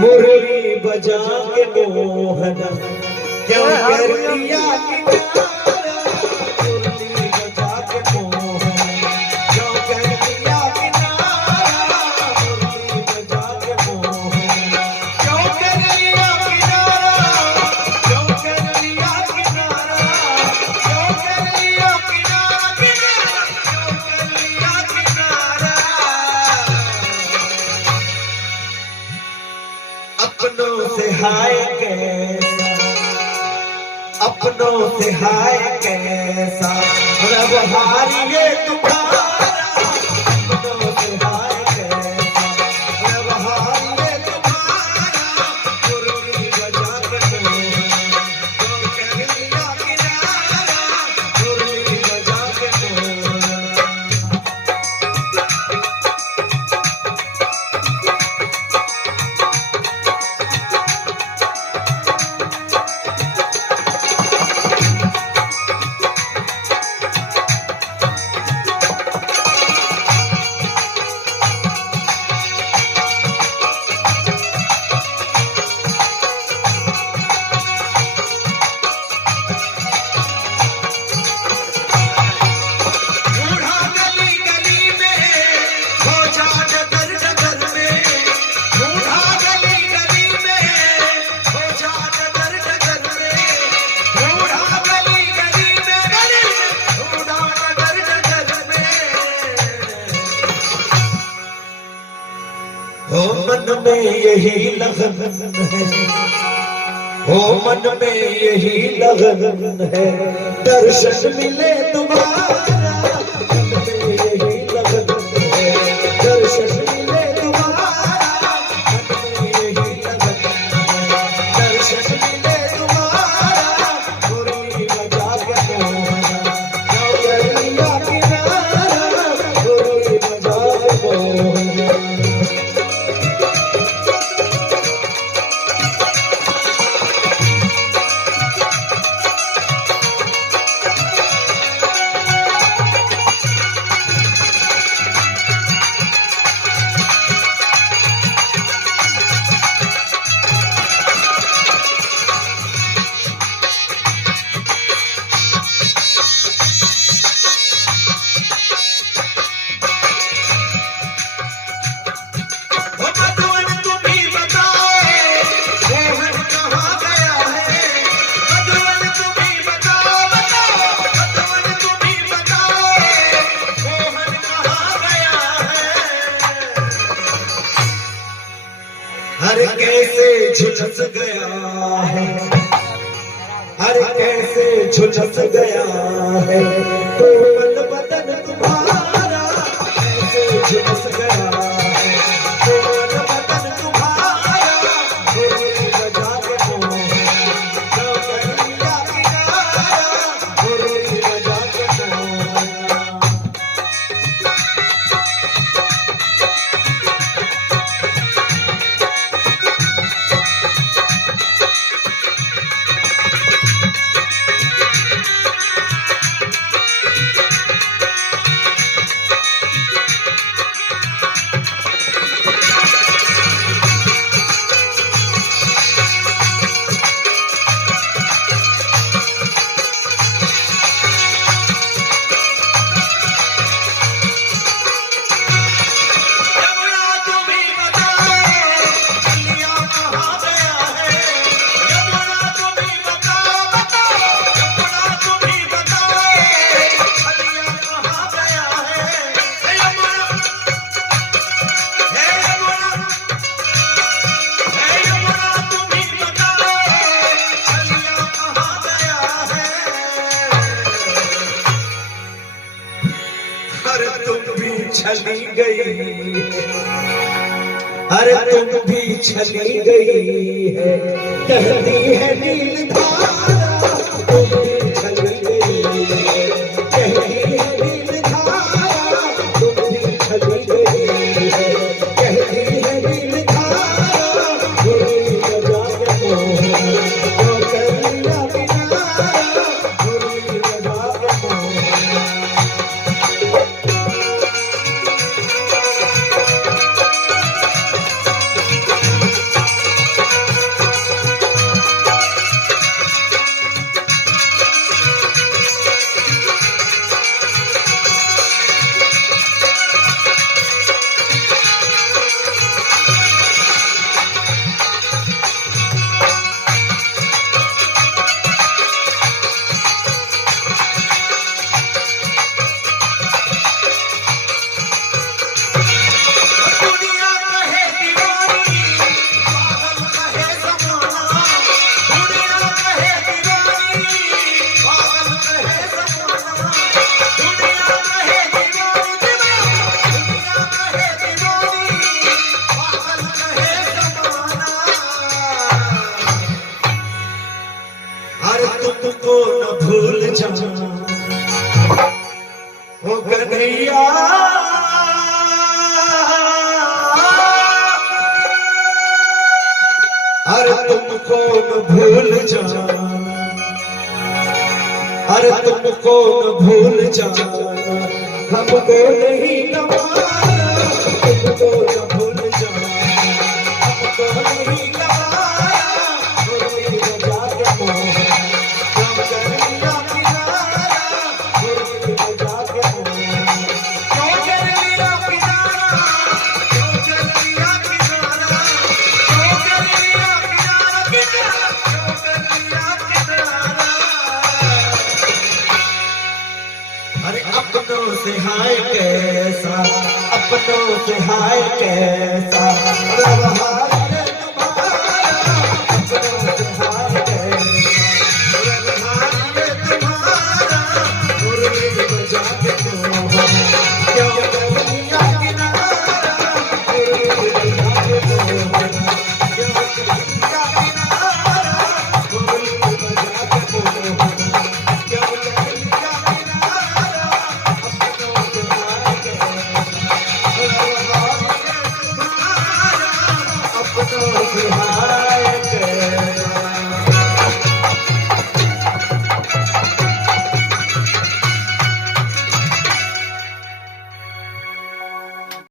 मुरली बजा के मोहन क्यों कर दिया किनारा, मुरली बजा के मोहन क्यों कर दिया किनारा, मुरली बजा के मोहन क्यों कर दिया किनारा, क्यों कर दिया किनारा, क्यों कर दिया किनारा, क्यों कर दिया किनारा। अपनों से हाय कैसा, अपनों से हाय कैसा व्यवहार ये तुम्हारा, अपनों से हाय कैसा व्यवहार ये तुम्हारा, मुरली बजा के मोहन क्यों कर दिया किनारा, मुरली बजा के मोहन। हो मन में यही लगन है, हो मन में यही लगन है, दर्शन मिले तुम्हारा, मन में यही लगन है, दर्शन मिले तुम्हारा, मन में यही लगन है, दर्शन मिले तुम्हारा, मुरली बजा के मोहन क्यों कर दिया किनारा, मुरली बजा के मोहन। हर कैसे झुलस गया है, हर कैसे झुलस गया है, कोमल बदन तुम्हारा कैसे झुलस गया है, कोमल बदन तुम्हारा, मुरली बजा के मोहन क्यों कर दिया किनारा, मुरली बजा के मोहन। छली गई, अरे तुम भी छली गई है, कहती है नील धारा, तुम भी छली गई है, कहती है नील धारा, तुम भी छली गई है, कहती है नील धारा, मुरली बजा के मोहन क्यों कर दिया किनारा, मुरली बजा के मोहन। तुमको न भूल जाना ओ कन्हैया, अरे तुमको न भूल जाना, अरे तुमको न भूल जाना, हमको नहीं गवाना, तुमको न भूल जाना, हमको नहीं गवाना, मुरली बजा के मोहन, क्यों कन्हैया किनारा, मुरली बजा के मोहन, क्यों कन्हैया किनारा, क्यों कन्हैया किनारा, क्यों कन्हैया किनारा, क्यों कन्हैया किनारा। अरे अपनों से हाय कैसा, अपनों से हाय कैसा रहा